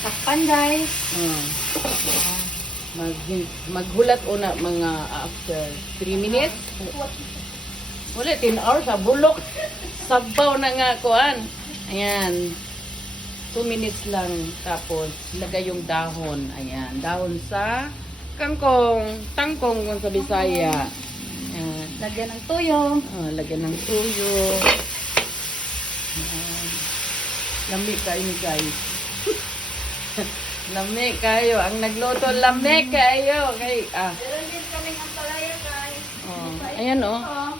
Takpan guys. Mag maghulat una mga after 3 minutes. Wala 10 hours sa bulok. Sabaw na nga kuan. Ayan. 2 minutes lang. Tapos lagay yung dahon. Ayan, dahon sa kangkong, tangkong kung sa Bisaya. Ayan. Lagyan ng tuyo. Lagyan ng tuyo. Ayan. Lami kayo ni guys. Lami kayo. Ang nagluto, lami kayo. Kay, Meron din kaming ampalaya guys. Ayan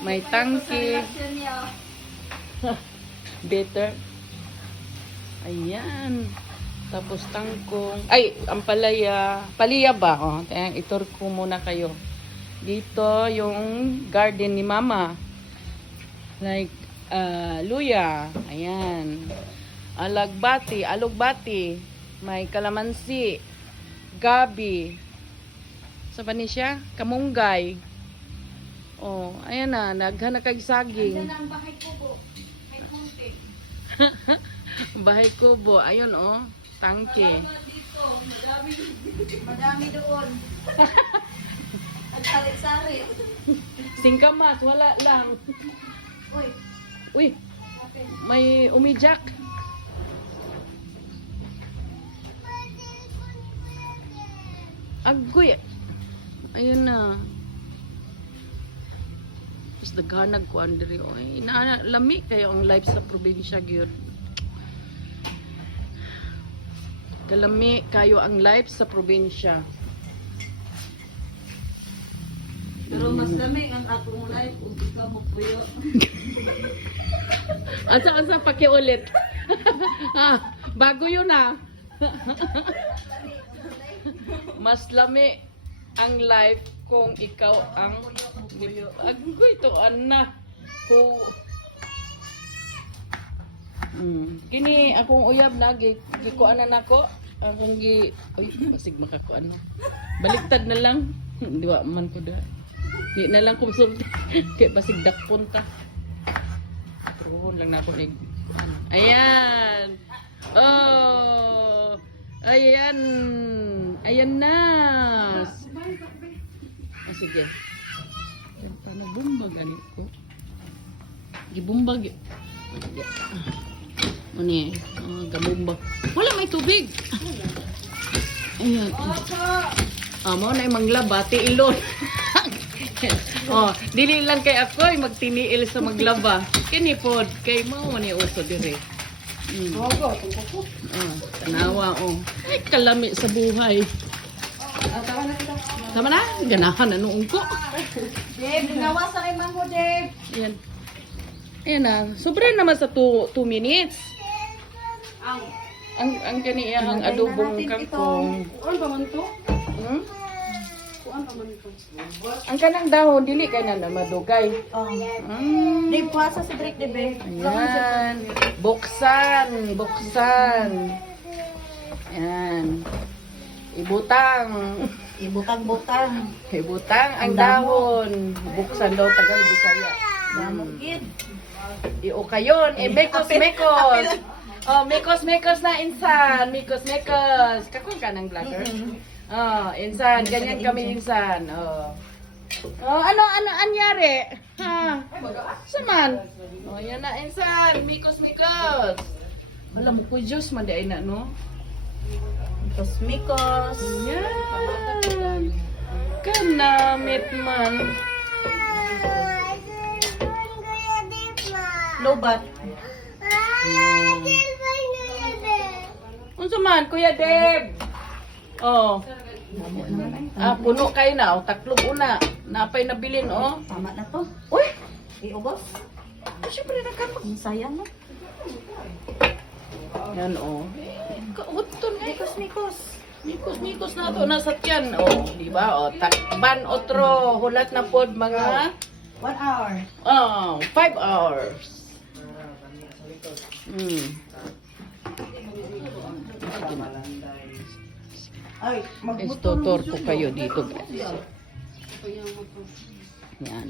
may tangki. Better. Ayan. Tapos tangkong. Ay, ampalaya. Paliya ba? Itur ko muna kayo. Dito yung garden ni Mama. Like, luya. Ayan. Alugbati. May kalamansi. Gabi. Sa pa ni siya? Kamunggay. Ayan na. Naghanap kag saging. Andiyan ang bahay kubo. May kunti. Bahay kubo. Ayun tangke. Dito. Madami doon. At sari-sari. Singkamas. Wala lang. Uy. Uy. May umijak. Agoy. Ayun na. Mas daghanag ko andiri oy. Lami kayo ang life sa probinsya gyud. Kalami kayo ang life sa probinsya. Pero mas lamig ang atong life ug ikaw mo puyo. Asa pakiulit. Bago yun Mas lami ang life kung ikaw ang agoy to ana ko. Kini akong uyab lagi gikuanan nako akong basig makakuan no. Baliktad na lang. Di wa man ko da. Di na lang ko sulti kay basig dakpon ta. Trohon lang na ako Ayan. Ayan. Ayan na. Sige. Paano bumba ganito? Gibumbag. Muni, gabumba. Wala may tubig. Ayan. Mo na manglaba ti ilon. Dili lang kay ako magtiniil sa maglaba. Kini pod kay mao ni uso dire. Tanawa Ay kalami sa buhay. Tama na, ganahan na noong ko. Dave, ginawa sa kay Mango, Dave. Ayan. Ayan na. Sobra naman sa 2 minutes. Ang kaniya ang adobong kangkong. Kuan pa man to? Kuan pa man to? Ang kanang dahon, dili kay na madugay. Dave, puasa si Drake, Dave. Ayan. Buksan. Ayan. Ibutang ang dahon. Buksan daw tagal Bisaya. Kid. Iukayon, mekos. Mekos na insan. Mekos. Kakon ka ng vlogger? Insan, ganyan kami insan. Ano anyari? Saman. Yan na insan, mekos. Alam mo ko Diyos man di ay na no. Mikos. Yan. Kanamit man. Lobat. Unsa man, Kuya Deb? Puno kayo na. Taklog una. Napay nabilin, Tama na to. Uy! Iubos. Siyempre nakapag. Sayang na. Yan, Kauton nga. Mikos. Na to nasa tiyan. Di ba? Takban otro. Hulat na pod mga 1 hour. 5 hours. Ay, Tutor ko kayo dito, guys. Yan.